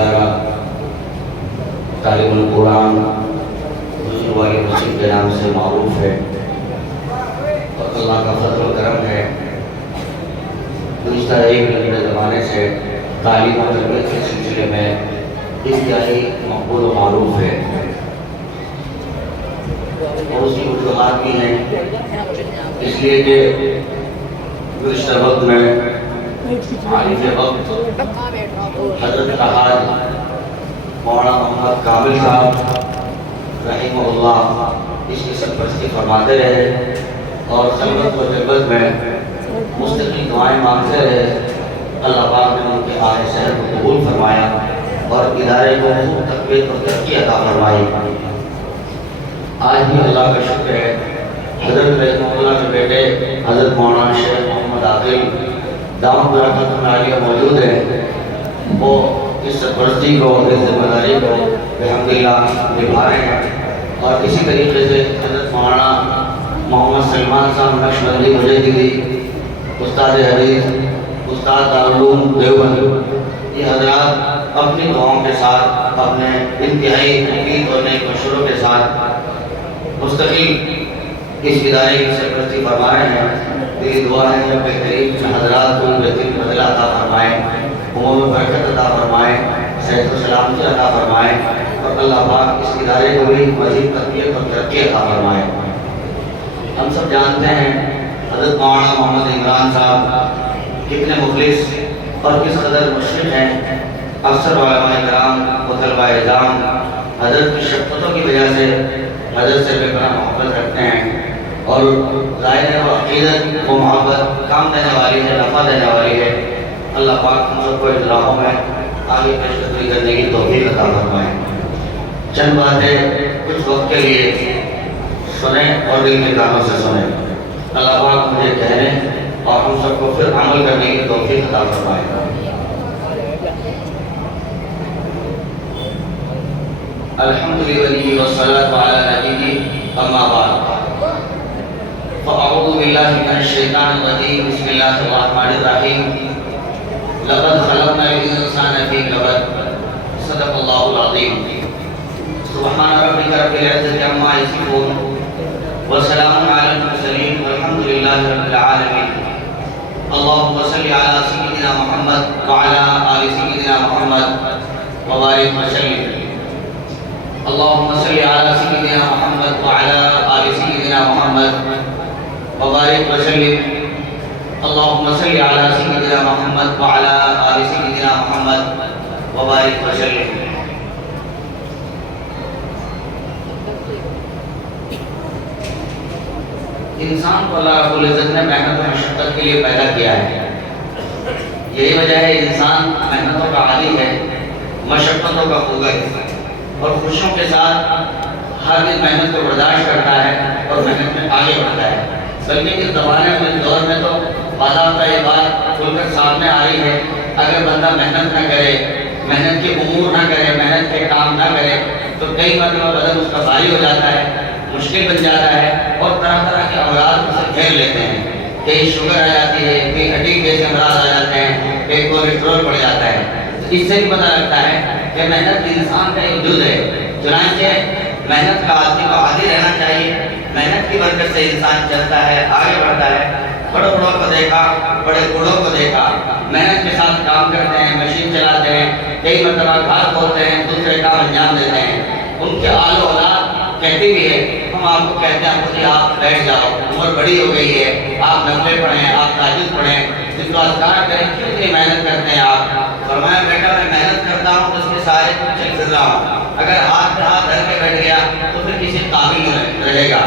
ادارہ تعلیم القرآن حضور والی مسجد کے نام سے معروف ہے، اور اللہ کا فضل و کرم ہے، گزشتہ ایک لمبے زمانے سے تعلیم و تربیت کے سلسلے میں انتہائی مقبول و معروف ہے، اور اس کی وجوہات بھی ہیں، اس لیے کہ گزشتہ وقت میں عالم وقت حضرت الحاج مولانا محمد کامل صاحب رحمہ اللہ اس کی سرپرستی فرماتے رہے اور خلوت و جلوت میں مستقل دعائیں مانگتے رہے۔ اللہ پاک نے ان کے آہ صحت کو قبول فرمایا اور ادارے کو تقویت اور ترقی عطا فرمائی۔ آج بھی اللہ کا شکر ہے، حضرت رحمہ اللہ کے بیٹے حضرت مولانا شیخ محمد عاقل دامت برکاتہ عالیہ موجود ہیں، وہ اس سرپرستی کو، اس ذمہ داری کو الحمدللہ نبھا رہے ہیں، اور اسی طریقے سے حضرت مولانا محمد سلمان صاحب نقشبندی مجددی، استاد حدیث، استاد دارالعلوم دیوبند، یہ حضرات اپنی دعاؤں کے ساتھ، اپنے انتہائی مفید اور نیک مشوروں کے ساتھ مستقل اس ادارے کی سرپرستی فرما رہے ہیں۔ میری دعا ہے کہ اپنے قریب حضرات کو بہترین بدلہ عطا فرمائیں، عمر و برکت عطا فرمائیں، صحت و سلامتی عطا فرمائیں، اور اللہ پاک اس ادارے کو بھی مزید تقویت اور ترقی عطا فرمائیں۔ ہم سب جانتے ہیں حضرت مولانا محمد عمران صاحب کتنے مخلص اور کس قدر مشرق ہیں۔ اکثر علماء کرام و طلباء اعظام حضرت کی شفقتوں کی وجہ سے حضرت سے بے پناہ محبت رکھتے ہیں، اور ظاہر ہے وہ عقیدت و محبت کام دینے والی ہے، نفع دینے والی ہے۔ اللہ پاک ہم سب کو اس راہوں میں آگے پیش قدمی کرنے کی توفیق عطا فرمائے۔ چند باتیں کچھ وقت کے لیے سنیں اور دل کے کانوں سے سنیں۔ اللہ پاک مجھے کہنے اور ہم سب کو پھر عمل کرنے کی توفیق عطا فرمائے۔ الحمدللہ والصلاة علی نبیہ اما بعد، فاعوذ باللہ من الشیطان الرجیم، بسم اللہ الرحمن الرحیم۔ لقد خلقنا الانسان فی کبد، صدق اللہ العظیم۔ سبحان ربک رب العزة عما یصفون، وسلام علی المرسلین، والحمد للہ رب العالمین۔ اللہم صل علی سیدنا محمد وعلی آل سیدنا محمد وبارک وسلم۔ اللہم صل علی سیدنا محمد وعلی آل سیدنا محمد وبارک وسلم۔ اللہم صل علی سیدنا محمد وعلی آل سیدنا محمد وبارک وسلم۔ انسان کو اللہ رب العزت نے محنت و مشقت کے لیے پیدا کیا ہے، یہی وجہ ہے انسان محنتوں کا عادی ہے، مشقتوں کا خوگر ہے، اور خوشیوں کے ساتھ ہر دن محنت کو برداشت کرتا ہے اور محنت میں آگے بڑھتا ہے۔ بلکہ اس زمانے میں، اس دور میں تو باضابطہ یہ بات کھل کر سامنے آ رہی ہے، اگر بندہ محنت نہ کرے، محنت کے امور نہ کرے، محنت کے کام نہ کرے، تو کئی مرتبہ بدن اس کا بھاری ہو جاتا ہے، مشکل بن جاتا ہے، اور طرح طرح کے امراض اسے گھیر لیتے ہیں۔ کئی شوگر آ جاتی ہے، کئی ہڈی جیسے امراض آ جاتے ہیں، کئی کولیسٹرول بڑھ جاتا ہے۔ اس سے بھی پتہ لگتا ہے کہ محنت انسان کا ایک جز ہے، چنانچہ محنت کا آدمی کو عادی رہنا چاہیے۔ محنت کی برکت سے انسان چلتا ہے، آگے بڑھتا ہے۔ بڑوں کو دیکھا، بڑے بوڑھوں کو دیکھا، محنت کے ساتھ کام کرتے ہیں، مشین چلاتے ہیں، کئی مرتبہ گھر کھولتے ہیں، دوسرے کام انجام دیتے ہیں۔ ان کے آل و اولاد کہتی بھی ہے، ہم آپ کو کہتے ہیں کہ آپ بیٹھ جاؤ، عمر بڑی ہو گئی ہے، آپ نفلیں پڑھیں، آپ تہجد پڑھیں، ذکر و اذکار کریں، کیوں اتنی محنت کرتے ہیں آپ؟ فرمایا بیٹا میں محنت کرتا ہوں تو اس کے سارے کچھ چل پھر رہا ہوں، اگر ہاتھ پہ ہاتھ دھر کے بیٹھ گیا تو پھر کسی قابل نہیں رہے گا۔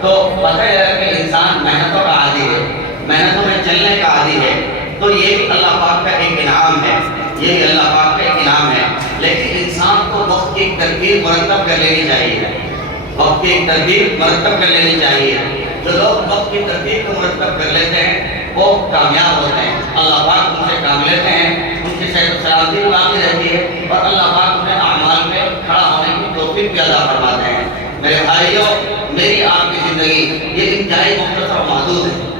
تو پتہ ہے کہ انسان محنتوں کا عادی ہے، محنتوں میں چلنے کا عادی ہے، تو یہ بھی اللہ پاک کا ایک انعام ہے، یہ بھی اللہ پاک کا ایک انعام ہے۔ لیکن انسان کو وقت کی ایک ترتیب مرتب کر لینی چاہیے، وقت کی ایک ترتیب مرتب کر لینی چاہیے۔ جو لوگ وقت کی ترتیب کو مرتب کر لیتے ہیں وہ کامیاب ہوتے ہیں، اللہ پاک ان سے کام لیتے ہیں، ان کی صحت و سلامتی بھی باقی رہتی ہے، اور اللہ پاک انہیں اعمال میں کھڑا ہونے کی توفیق بھی عطا فرماتے ہیں۔ میرے بھائیوں، میری آپ کی زندگی یہ انتہائی مختصر و محدود ہے۔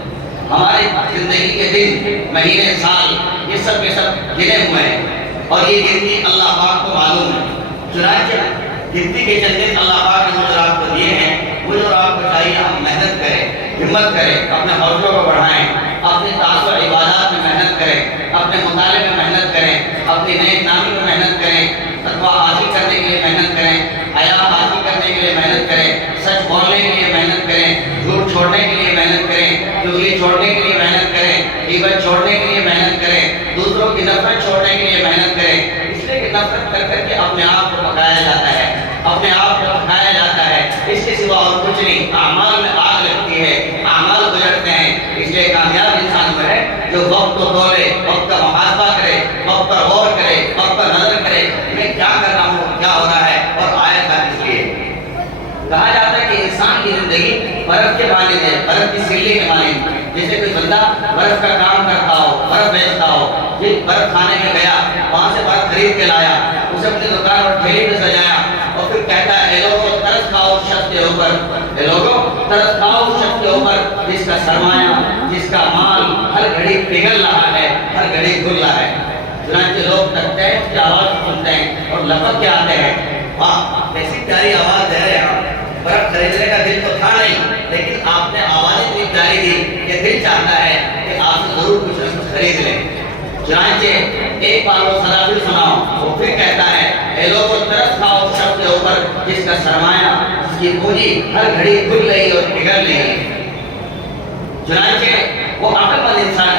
ہماری زندگی کے دن، مہینے، سال یہ سب کے سب گنے ہوئے ہیں۔ اور یہ گنتی اللہ پاک کو معلوم ہے۔ چنانچہ گنتی کے چندے اللہ پاک نے مجھے آپ کو دیے ہیں، مجھے اور آپ کو چاہیے ہم محنت کریں، ہمت کریں، اپنے حوصلوں کو بڑھائیں، اپنے تعصب و عبادات میں محنت کریں، اپنے مطالعے میں محنت کریں، اپنی نیک نامی میں محنت کریں، تقویٰ حاصل کرنے کے لیے محنت کریں، حیا حاصل کرنے کے لیے محنت کریں، سچ بولنے کے لیے محنت کریں، جھوٹ چھوڑنے کے لیے محنت کریں، چغلی چھوڑنے کے لیے محنت کریں، غیبت چھوڑنے کے لیے محنت کریں، دوسروں کی نفرت چھوڑنے کے لیے محنت کریں۔ اس لیے کہ نفرت کر کر کے اپنے آپ کو پکایا جاتا ہے، اپنے آپ کو پکایا جاتا ہے، اس کے سوا اور کچھ نہیں۔ اعمال میں آگ لگتی ہے، اعمال گزرتے ہیں۔ اس لیے کامیاب انسان وہ ہے جو وقت کو تولے، وقت کا محاسبہ کرے، وقت پر غور کرے، وقت پر نظر کرے، میں کیا کر رہا ہوں، کیا ہو رہا ہے، اور آیا تھا اس لیے۔ کہا جاتا ہے کہ انسان کی زندگی برف کے مانند ہے، برف کی سلے کے مانند۔ جیسے کوئی بندہ برف کا کام کرتا ہو، برف بیچتا ہو، پھر برف کھانے میں گیا، وہاں سے برف خرید کے لایا، اسے اپنی دکان اور ٹھیلے پہ سجایا، اور پھر کہتا ہے اے لوگوں ترس کھاؤ اس شخص کے اوپر، اے لوگوں ترس کھاؤ اس شخص کے اوپر جس کا سرمایہ، جس کا مال ہر گھڑی پگھل رہا ہے، ہر گھڑی گھل رہا ہے۔ چنانچہ لوگ تکتے ہیں، اس کی آواز سنتے ہیں اور لپک کے آتے ہیں۔ واہ کیسی پیاری آواز دے رہے ہیں آپ، برف خریدنے کا دل تو تھا نہیں، لیکن آپ نے آواز اتنی پیاری دی کہ دل چاہتا ہے کہ آپ سے ضرور کچھ نہ کچھ خرید لیں۔ چنانچہ ایک بار وہ صدا پھر سناؤ، وہ پھر کہتا ہے اے لوگوں ترس کھاؤ اس شخص کے اوپر جس کا سرمایہ، جس کی پونجی ہر گھڑی کھل رہی اور پگھل رہی ہے۔ چنانچہ وہ عقل مند انسان